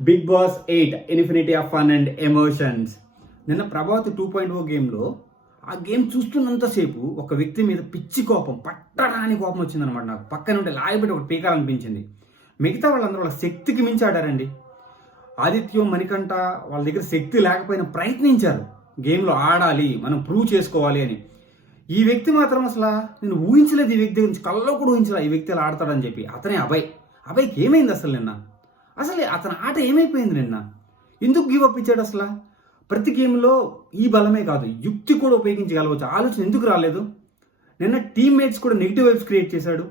Big Boss 8 infinity of fun and emotions. నిన్న ప్రభావతి 2.0 గేమ్లో ఆ గేమ్ చూస్తున్నంతసేపు ఒక వ్యక్తి మీద పిచ్చి కోపం, పట్టరాని కోపం వచ్చిందనమాట. నాకు పక్కన ఉంటే లాయబెట్టి ఒకటి పీకాలనిపించింది. మిగతా వాళ్ళందరూ వాళ్ళ శక్తికి మించి ఆడారండి. ఆదిత్యం, మణికంఠ వాళ్ళ దగ్గర శక్తి లేకపోయినా ప్రయత్నించారు గేమ్లో ఆడాలి, మనం ప్రూవ్ చేసుకోవాలి అని. ఈ వ్యక్తి మాత్రం అసలు నేను ఊహించలేదు, ఈ వ్యక్తి గురించి కల్లో కూడా ఊహించలేదు ఈ వ్యక్తి అలా ఆడతాడని చెప్పి. అతనే అభయ్కి ఏమైంది అసలు నిన్న? అసలు అతని ఆట ఏమైపోయింది నిన్న? ఎందుకు గివ్ అప్ ఇచ్చాడు అసలు? ప్రతి గేమ్లో ఈ బలమే కాదు, యుక్తి కూడా ఉపయోగించగలవచ్చు. ఆలోచన ఎందుకు రాలేదు? నిన్న టీమ్మేట్స్ కూడా నెగిటివ్ వైబ్స్ క్రియేట్ చేశాడు.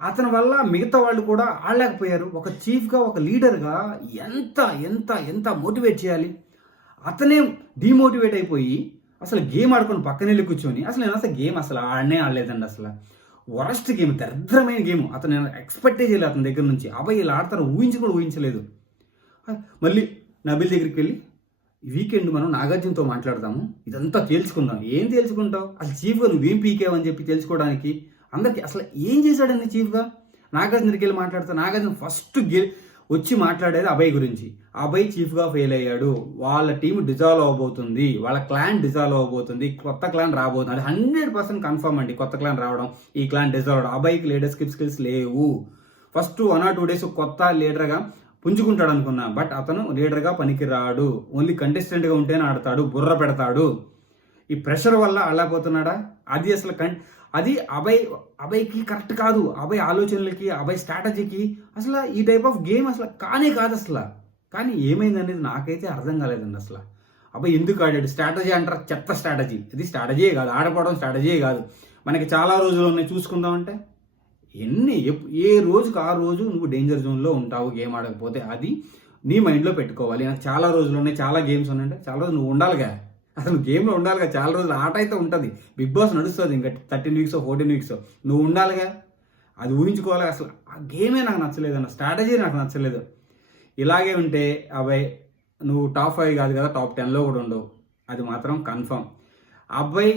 అతని వల్ల మిగతా వాళ్ళు కూడా ఆడలేకపోయారు. ఒక చీఫ్గా, ఒక లీడర్గా ఎంత ఎంత ఎంత మోటివేట్ చేయాలి? అతనే డిమోటివేట్ అయిపోయి అసలు గేమ్ ఆడుకొని పక్కనెళ్ళి కూర్చొని నేను గేమ్ అసలు ఆడలేదండి. అసలు వరస్ట్ గేమ్, దరిద్రమైన గేమ్. అతను నేను ఎక్స్పెక్టే చేయలేదు అతని దగ్గర నుంచి. అబ్బాయి ఇలా ఆడతారు కూడా ఊహించలేదు. మళ్ళీ నబిల్ దగ్గరికి వెళ్ళి వీకెండ్ మనం నాగార్జునతో మాట్లాడదాము, ఇదంతా తేల్చుకుందాం. ఏం తేల్చుకుంటావు? అసలు చీఫ్గా నువ్వేం పీకేవని చెప్పి తెలుసుకోవడానికి అందరికి అసలు ఏం చేశాడండి చీఫ్గా? నాగార్జున దగ్గరికి వెళ్ళి మాట్లాడతా. నాగార్జున ఫస్ట్ వచ్చి మాట్లాడేది అభయ్ గురించి. అభయ్ చీఫ్గా ఫెయిల్ అయ్యాడు, వాళ్ళ టీం డిజాల్వ్ అవబోతుంది, వాళ్ళ క్లాన్ డిజాల్వ్ అవబోతుంది, కొత్త క్లాన్ రాబోతుంది. అది 100% కన్ఫర్మ్ అండి. కొత్త క్లాన్ రావడం, ఈ క్లాన్ డిజాల్వ్ అవడం. అభయ్కి లీడర్షిప్ స్కిల్స్ లేవు. ఫస్ట్ 1 or 2 days కొత్త లీడర్గా పుంజుకుంటాడు అనుకున్నా, బట్ అతను లీడర్గా పనికిరాడు. ఓన్లీ కంటెస్టెంట్గా ఉంటేనే ఆడతాడు, బుర్ర పెడతాడు. ఈ ప్రెషర్ వల్ల అల్లాపోతున్నాడా? అది అసలు అది అభయ్కి కరెక్ట్ కాదు. అభయ్ ఆలోచనలకి, అభయ్ స్ట్రాటజీకి అసలు ఈ టైప్ ఆఫ్ గేమ్ అసలు కానే కాదు అసలు. కానీ ఏమైంది అనేది నాకైతే అర్థం కాలేదండి అసలు. అభయ్ ఎందుకు ఆడాడు? స్ట్రాటజీ అంటారు, చెత్త స్ట్రాటజీ. ఇది స్ట్రాటజీయే కాదు, ఆడపడడం స్ట్రాటజీయే కాదు. మనకి చాలా రోజులు ఉన్నాయి చూసుకుందామంటే. ఏ రోజుకి ఆ రోజు నువ్వు డేంజర్ జోన్లో ఉంటావు గేమ్ ఆడకపోతే. అది నీ మైండ్లో పెట్టుకోవాలి. నాకు చాలా రోజులు ఉన్నాయి, చాలా గేమ్స్ ఉన్నాయంటే చాలా రోజులు నువ్వు ఉండాలిగా, అసలు గేమ్లో ఉండాలిగా. చాలా రోజులు ఆట అయితే ఉంటుంది, బిగ్ బాస్ నడుస్తుంది ఇంకా 13 weeks 14 weeks. నువ్వు ఉండాలిగా, అది ఊహించుకోవాలి. అసలు ఆ గేమే నాకు నచ్చలేదు అన్న, స్ట్రాటజీ నాకు నచ్చలేదు. ఇలాగే ఉంటే అబ్బాయి నువ్వు టాప్ 5 కాదు కదా, టాప్ 10లో కూడా ఉండవు, అది మాత్రం కన్ఫర్మ్. అబ్బాయి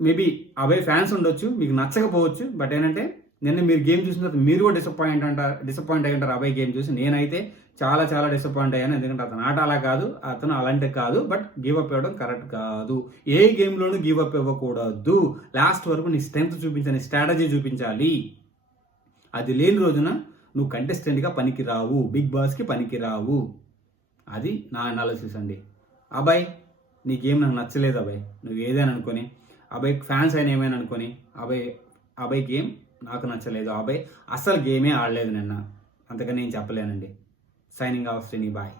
మేబీ అబ్బాయి ఫ్యాన్స్ ఉండొచ్చు, మీకు నచ్చకపోవచ్చు, బట్ ఏంటంటే నిన్న మీరు గేమ్ చూసిన తర్వాత మీరు కూడా డిసప్పాయింట్ అయ్యి ఉంటారు అబ్బాయి గేమ్ చూసి. నేనైతే చాలా చాలా డిసప్పాయింట్ అయ్యాను, ఎందుకంటే అతను ఆట అలా కాదు, అతను అలాంటి కాదు. బట్ గివ్ అప్ ఇవ్వడం కరెక్ట్ కాదు. ఏ గేమ్లోనూ గివ్ అప్ ఇవ్వకూడదు. లాస్ట్ వరకు నీ స్ట్రెంగ్త్ చూపించాలి, స్ట్రాటజీ చూపించాలి. అది లేని రోజున నువ్వు కంటెస్టెంట్గా పనికిరావు, బిగ్ బాస్కి పనికిరావు. అది నా అనాలిసిస్ అండి. అబ్బాయి నీ గేమ్ నాకు నచ్చలేదు అబ్బాయి, నువ్వు ఏదైనా అనుకొని, అబ్బాయి ఫ్యాన్స్ అయినా ఏమైనా అనుకొని, అబ్బాయి గేమ్ నాకు నచ్చలేదు. అబ్బాయి అస్సలు గేమే ఆడలేదు నిన్న, అంతకని నేను చెప్పలేనండి. Signing off Srini, bye.